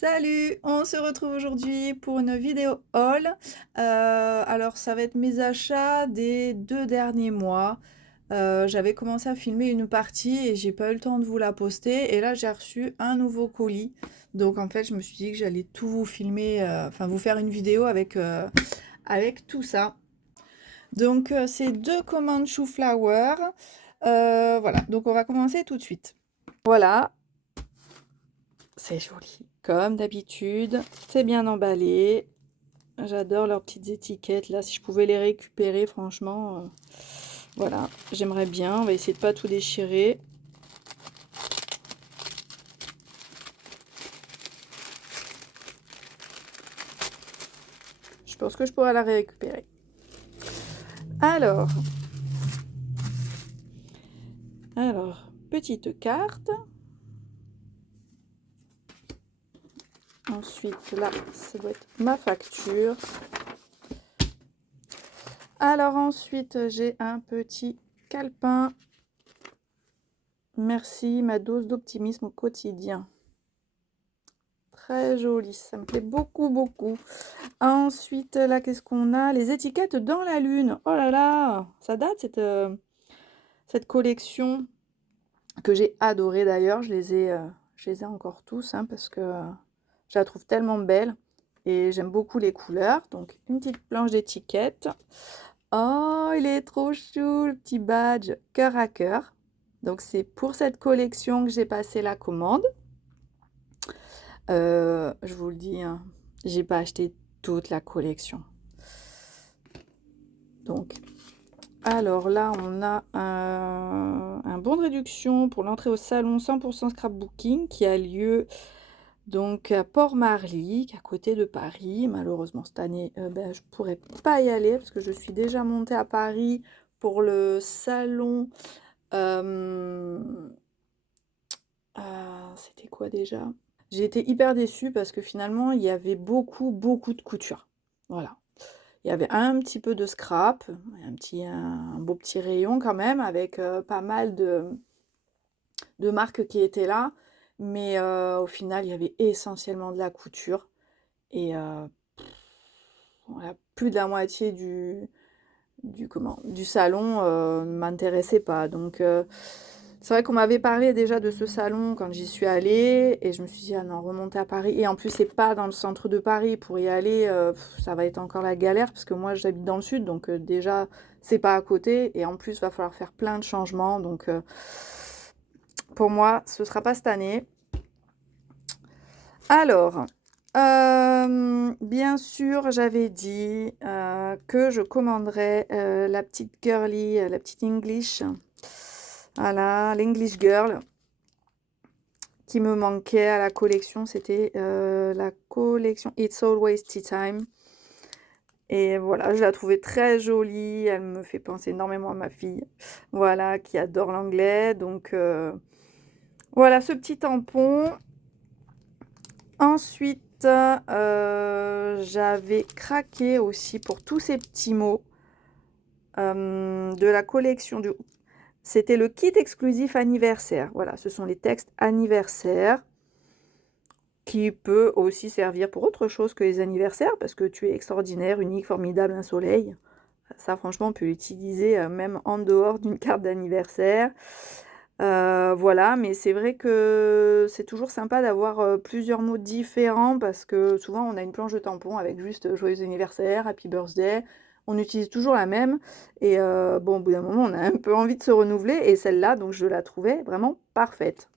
Salut, on se retrouve aujourd'hui pour une vidéo haul. Alors ça va être mes achats des 2 derniers mois. J'avais commencé à filmer une partie et j'ai pas eu le temps de vous la poster. Et là j'ai reçu un nouveau colis. Donc en fait je me suis dit que j'allais tout vous filmer, enfin vous faire une vidéo avec tout ça. Donc c'est 2 commandes chou-flower. Voilà, donc on va commencer tout de suite. Voilà, c'est joli. Comme d'habitude, c'est bien emballé. J'adore leurs petites étiquettes. Là, si je pouvais les récupérer, franchement, voilà, j'aimerais bien. On va essayer de pas tout déchirer. Je pense que je pourrais la récupérer. Alors, petite carte. Ensuite, là, ça doit être ma facture. Alors ensuite, j'ai un petit calepin. Merci, ma dose d'optimisme au quotidien. Très joli, ça me plaît beaucoup, beaucoup. Ensuite, là, qu'est-ce qu'on a? Les étiquettes dans la lune. Oh là là, ça date cette collection que j'ai adorée d'ailleurs. Je les ai encore tous parce que je la trouve tellement belle et j'aime beaucoup les couleurs. Donc, une petite planche d'étiquette. Oh, il est trop chou, le petit badge cœur à cœur. Donc, c'est pour cette collection que j'ai passé la commande. Je vous le dis, hein, j'ai pas acheté toute la collection. Donc, alors là, on a un bon de réduction pour l'entrée au salon 100% scrapbooking qui a lieu donc à Port-Marly, qui est à côté de Paris. Malheureusement, cette année, je ne pourrais pas y aller parce que je suis déjà montée à Paris pour le salon. C'était quoi déjà? J'ai été hyper déçue parce que finalement, il y avait beaucoup, beaucoup de couture. Voilà. Il y avait un petit peu de scrap, un beau petit rayon quand même, avec pas mal de marques qui étaient là. Mais au final, il y avait essentiellement de la couture. Et voilà, plus de la moitié du salon ne m'intéressait pas. Donc c'est vrai qu'on m'avait parlé déjà de ce salon quand j'y suis allée et je me suis dit ah non, remonter à Paris et en plus c'est pas dans le centre de Paris, pour y aller ça va être encore la galère parce que moi j'habite dans le sud, donc déjà c'est pas à côté et en plus il va falloir faire plein de changements, donc pour moi ce sera pas cette année. Alors bien sûr, j'avais dit que je commanderais la petite girly, la petite English. Voilà, l'English Girl qui me manquait à la collection. C'était la collection It's Always Tea Time. Et voilà, je la trouvais très jolie. Elle me fait penser énormément à ma fille. Voilà, qui adore l'anglais. Donc voilà ce petit tampon. Ensuite, j'avais craqué aussi pour tous ces petits mots de la collection du... C'était le kit exclusif anniversaire. Voilà, ce sont les textes anniversaires qui peut aussi servir pour autre chose que les anniversaires parce que tu es extraordinaire, unique, formidable, un soleil. Ça, franchement, on peut l'utiliser même en dehors d'une carte d'anniversaire. Voilà, mais c'est vrai que c'est toujours sympa d'avoir plusieurs mots différents parce que souvent on a une planche de tampons avec juste joyeux anniversaire, happy birthday. On utilise toujours la même et bon, au bout d'un moment, on a un peu envie de se renouveler et celle-là, donc je la trouvais vraiment parfaite.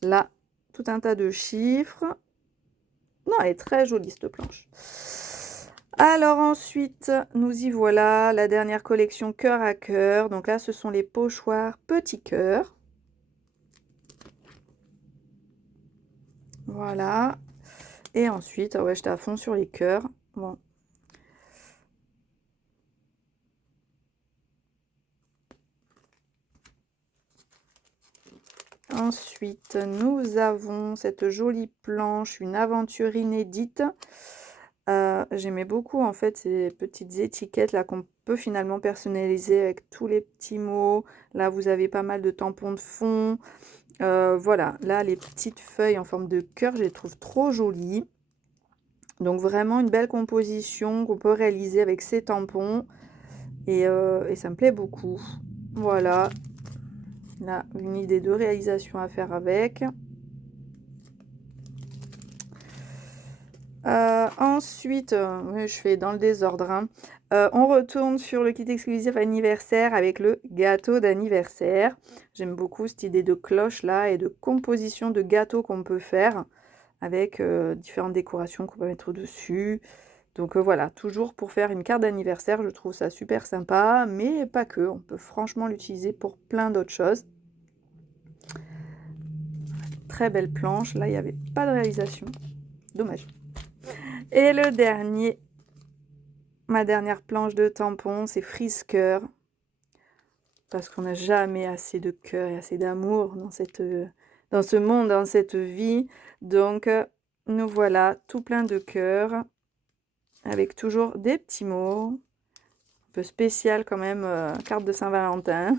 Là, tout un tas de chiffres. Non, elle est très jolie cette planche. Alors ensuite, nous y voilà, la dernière collection cœur à cœur. Donc là, ce sont les pochoirs petits cœurs. Voilà. Et ensuite, ah ouais, j'étais à fond sur les cœurs. Bon. Ensuite, nous avons cette jolie planche, une aventure inédite. J'aimais beaucoup en fait ces petites étiquettes là qu'on peut finalement personnaliser avec tous les petits mots. Là, vous avez pas mal de tampons de fond. Voilà, là, les petites feuilles en forme de cœur, je les trouve trop jolies. Donc vraiment une belle composition qu'on peut réaliser avec ces tampons. Et ça me plaît beaucoup. Voilà, là, une idée de réalisation à faire avec. Ensuite, je fais dans le désordre, hein. On retourne sur le kit exclusif anniversaire avec le gâteau d'anniversaire. J'aime beaucoup cette idée de cloche là et de composition de gâteau qu'on peut faire avec différentes décorations qu'on peut mettre au-dessus. Donc voilà, toujours pour faire une carte d'anniversaire, je trouve ça super sympa, mais pas que, on peut franchement l'utiliser pour plein d'autres choses. Très belle planche, là il n'y avait pas de réalisation, dommage. Et le dernier, ma dernière planche de tampon, c'est Frise Cœur. Parce qu'on n'a jamais assez de cœur et assez d'amour dans ce monde, dans cette vie. Donc, nous voilà tout plein de cœurs, avec toujours des petits mots. Un peu spécial quand même, carte de Saint-Valentin.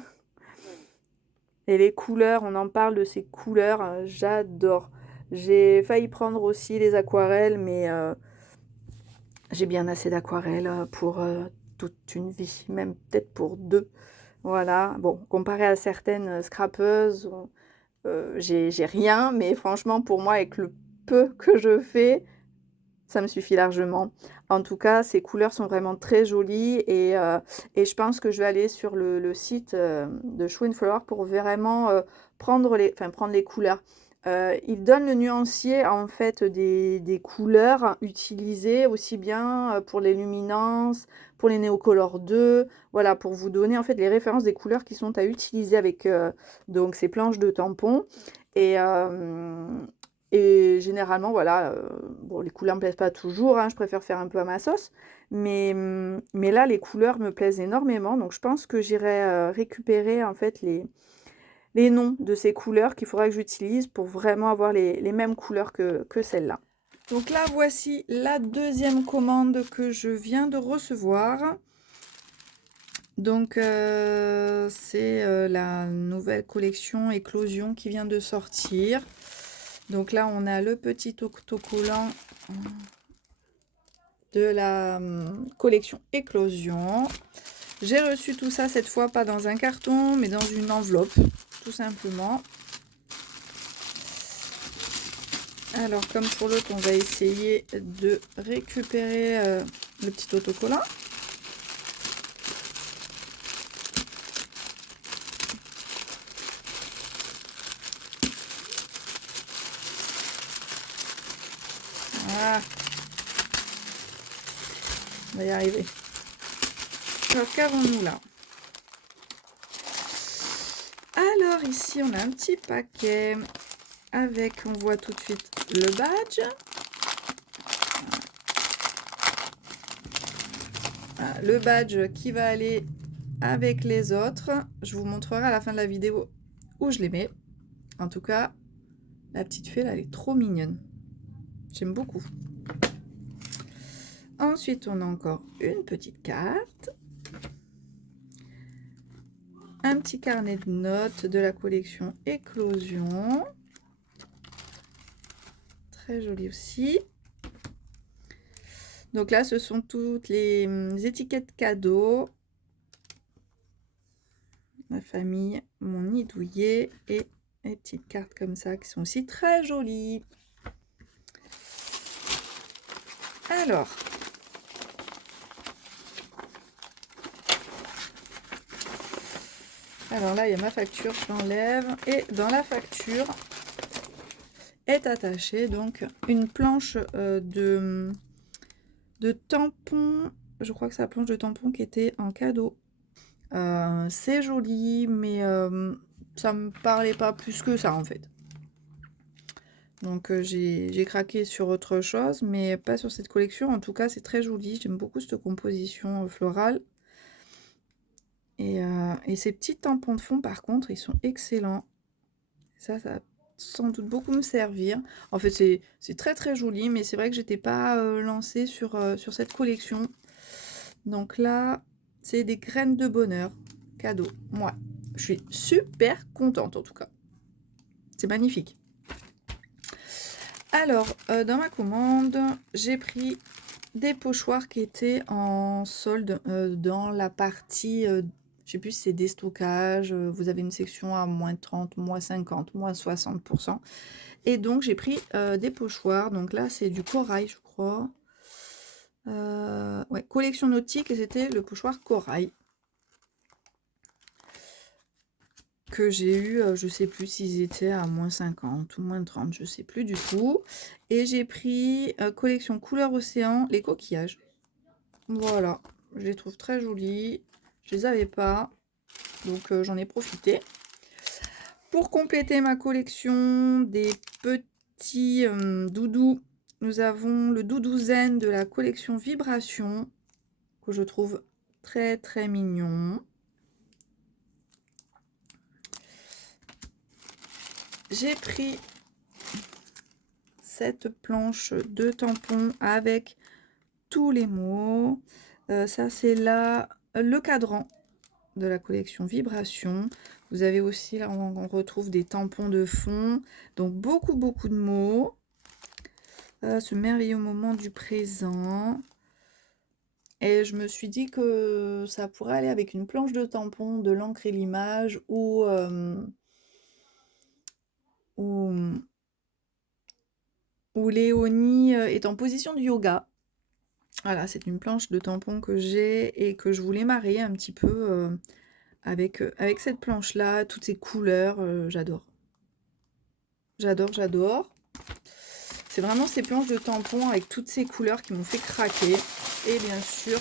Et les couleurs, on en parle de ces couleurs, j'adore. J'ai failli prendre aussi les aquarelles, mais j'ai bien assez d'aquarelles pour toute une vie, même peut-être pour 2. Voilà, bon, comparé à certaines scrapeuses, j'ai rien, mais franchement, pour moi, avec le peu que je fais, ça me suffit largement. En tout cas, ces couleurs sont vraiment très jolies et je pense que je vais aller sur le site de Show Flower pour vraiment prendre les couleurs. Il donne le nuancier en fait des couleurs utilisées aussi bien pour les luminances, pour les Neocolor 2, voilà, pour vous donner en fait les références des couleurs qui sont à utiliser avec donc ces planches de tampons. Et, généralement, voilà, bon, les couleurs me plaisent pas toujours, hein, je préfère faire un peu à ma sauce, mais là, les couleurs me plaisent énormément, donc je pense que j'irai récupérer en fait les noms de ces couleurs qu'il faudra que j'utilise pour vraiment avoir les mêmes couleurs que celle-là. Donc là, voici la deuxième commande que je viens de recevoir. Donc, c'est la nouvelle collection Éclosion qui vient de sortir. Donc là, on a le petit autocollant de la collection Éclosion. J'ai reçu tout ça cette fois, pas dans un carton, mais dans une enveloppe, tout simplement. Alors, comme pour l'autre, on va essayer de récupérer le petit autocollant. Voilà. On va y arriver. Alors, qu'avons-nous là? Alors, ici, on a un petit paquet avec, on voit tout de suite, le badge. Voilà, le badge qui va aller avec les autres. Je vous montrerai à la fin de la vidéo où je les mets. En tout cas, la petite fée, là, elle est trop mignonne. J'aime beaucoup. Ensuite, on a encore une petite carte. Un petit carnet de notes de la collection Éclosion. Très joli aussi. Donc là, ce sont toutes les étiquettes cadeaux. Ma famille, mon nid douillet et les petites cartes comme ça qui sont aussi très jolies. Alors, là, il y a ma facture, je l'enlève. Et dans la facture est attachée donc une planche de tampons. Je crois que c'est la planche de tampons qui était en cadeau. C'est joli, mais ça me parlait pas plus que ça en fait. Donc j'ai craqué sur autre chose, mais pas sur cette collection. En tout cas, c'est très joli. J'aime beaucoup cette composition florale. Et ces petits tampons de fond, par contre, ils sont excellents. Ça va sans doute beaucoup me servir. En fait, c'est très très joli, mais c'est vrai que j'étais pas lancée sur cette collection. Donc là, c'est des graines de bonheur. Cadeau. Moi, je suis super contente en tout cas. C'est magnifique. Alors, dans ma commande, j'ai pris des pochoirs qui étaient en solde dans la partie, je sais plus si c'est déstockage, vous avez une section à moins 30, moins 50, moins 60%. Et donc j'ai pris des pochoirs, donc là c'est du corail je crois. Ouais, collection nautique, et c'était le pochoir corail. Que j'ai eu, je sais plus s'ils étaient à moins 50 ou moins 30, je sais plus du tout. Et j'ai pris collection couleur océan, les coquillages. Voilà, je les trouve très jolis. Je les avais pas, donc j'en ai profité. Pour compléter ma collection des petits doudous, nous avons le doudou zen de la collection Vibration, que je trouve très très mignon. J'ai pris cette planche de tampons avec tous les mots. Ça c'est là le cadran de la collection Vibration. Vous avez aussi, là on retrouve des tampons de fond, donc beaucoup de mots. Ce merveilleux moment du présent. Et je me suis dit que ça pourrait aller avec une planche de tampons, de l'encre et l'image, ou Léonie est en position de yoga. Voilà, c'est une planche de tampons que j'ai et que je voulais marier un petit peu avec cette planche-là, toutes ces couleurs, j'adore. J'adore. C'est vraiment ces planches de tampons avec toutes ces couleurs qui m'ont fait craquer. Et bien sûr,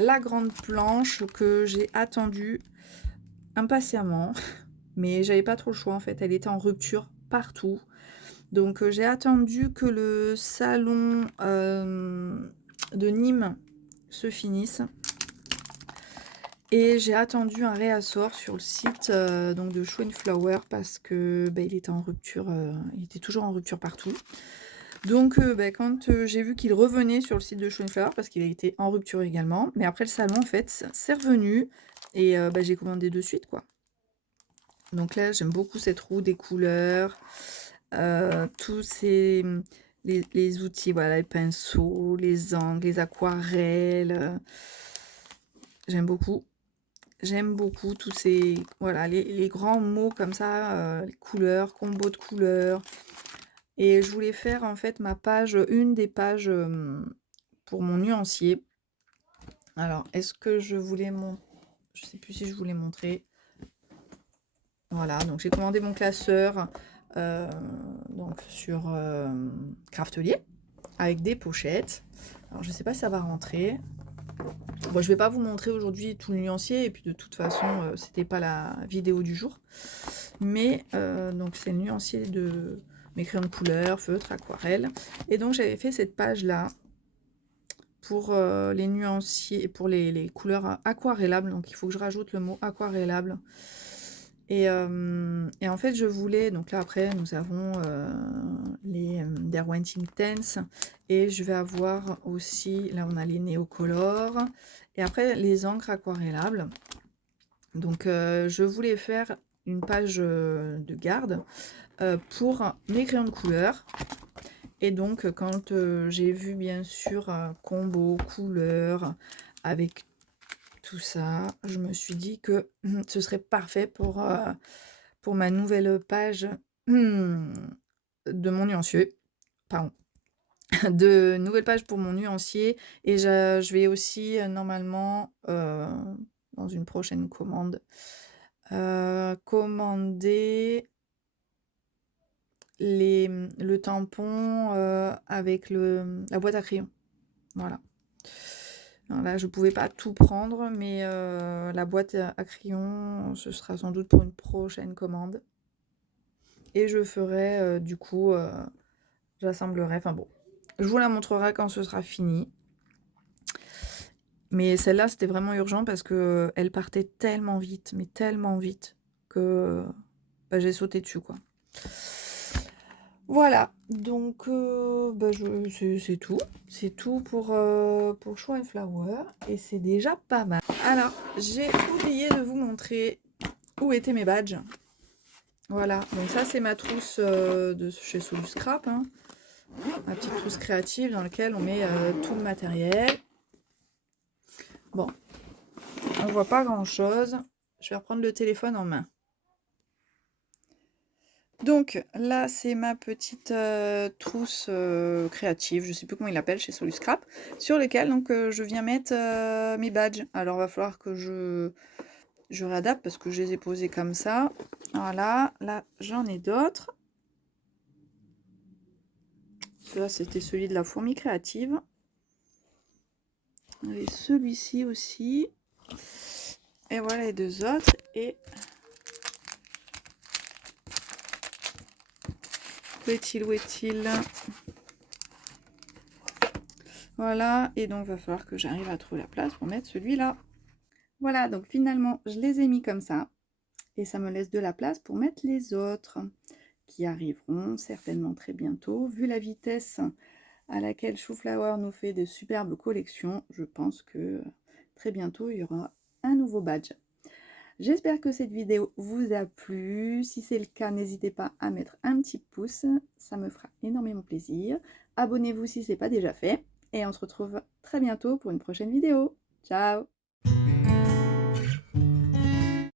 la grande planche que j'ai attendue impatiemment. Mais j'avais pas trop le choix en fait, elle était en rupture partout. Donc j'ai attendu que le salon de Nîmes se finisse. Et j'ai attendu un réassort sur le site donc de Show & Flower parce que il était en rupture, il était toujours en rupture partout. Donc quand j'ai vu qu'il revenait sur le site de Show & Flower, parce qu'il a été en rupture également, mais après le salon en fait c'est revenu et j'ai commandé de suite quoi. Donc là j'aime beaucoup cette roue des couleurs, tous ces les outils, voilà, les pinceaux, les encres, les aquarelles, j'aime beaucoup. J'aime beaucoup tous ces, voilà, les grands mots comme ça, les couleurs, combos de couleurs. Et je voulais faire en fait ma page, une des pages pour mon nuancier. Alors, est-ce que je voulais montrer? Je sais plus si je voulais montrer. Voilà, donc j'ai commandé mon classeur donc sur Craftelier avec des pochettes. Alors, je sais pas si ça va rentrer. Bon, je vais pas vous montrer aujourd'hui tout le nuancier, et puis de toute façon, c'était pas la vidéo du jour. Mais donc c'est le nuancier de mes crayons de couleur, feutre, aquarelle. Et donc j'avais fait cette page-là pour les nuanciers, pour les couleurs aquarellables. Donc il faut que je rajoute le mot aquarellable. Et en fait, je voulais, donc là après, nous avons les Derwent Intense, et je vais avoir aussi, là on a les néocolores, et après les encres aquarellables. Donc je voulais faire une page de garde pour mes crayons de couleur. Et donc quand j'ai vu bien sûr combo, couleur, avec tout ça, je me suis dit que ce serait parfait pour ma nouvelle page de mon nuancier. Pardon. De nouvelle page pour mon nuancier. Et je vais aussi normalement, dans une prochaine commande, commander le tampon avec la boîte à crayons. Voilà. Alors là, je pouvais pas tout prendre, mais la boîte à crayons, ce sera sans doute pour une prochaine commande. Et je ferai, du coup, j'assemblerai, enfin bon, je vous la montrerai quand ce sera fini. Mais celle-là, c'était vraiment urgent parce que elle partait tellement vite, mais tellement vite, que j'ai sauté dessus, quoi. Voilà, donc c'est tout. C'est tout pour Show & Flower, et c'est déjà pas mal. Alors, j'ai oublié de vous montrer où étaient mes badges. Voilà, donc ça c'est ma trousse de chez Soluscrap, hein. Ma petite trousse créative dans laquelle on met tout le matériel. Bon, on voit pas grand chose. Je vais reprendre le téléphone en main. Donc là c'est ma petite trousse créative, je sais plus comment il l'appelle chez Soluscrap, sur lesquelles donc je viens mettre mes badges. Alors il va falloir que je réadapte parce que je les ai posés comme ça. Voilà, là j'en ai d'autres. Là c'était celui de la fourmi créative. Et celui-ci aussi. Et voilà les deux autres. Et où est-il? Voilà, et donc il va falloir que j'arrive à trouver la place pour mettre celui-là. Voilà, donc finalement je les ai mis comme ça. Et ça me laisse de la place pour mettre les autres qui arriveront certainement très bientôt. Vu la vitesse à laquelle Chouflower nous fait de superbes collections, je pense que très bientôt il y aura un nouveau badge. J'espère que cette vidéo vous a plu. Si c'est le cas, n'hésitez pas à mettre un petit pouce, ça me fera énormément plaisir. Abonnez-vous si ce n'est pas déjà fait et on se retrouve très bientôt pour une prochaine vidéo. Ciao!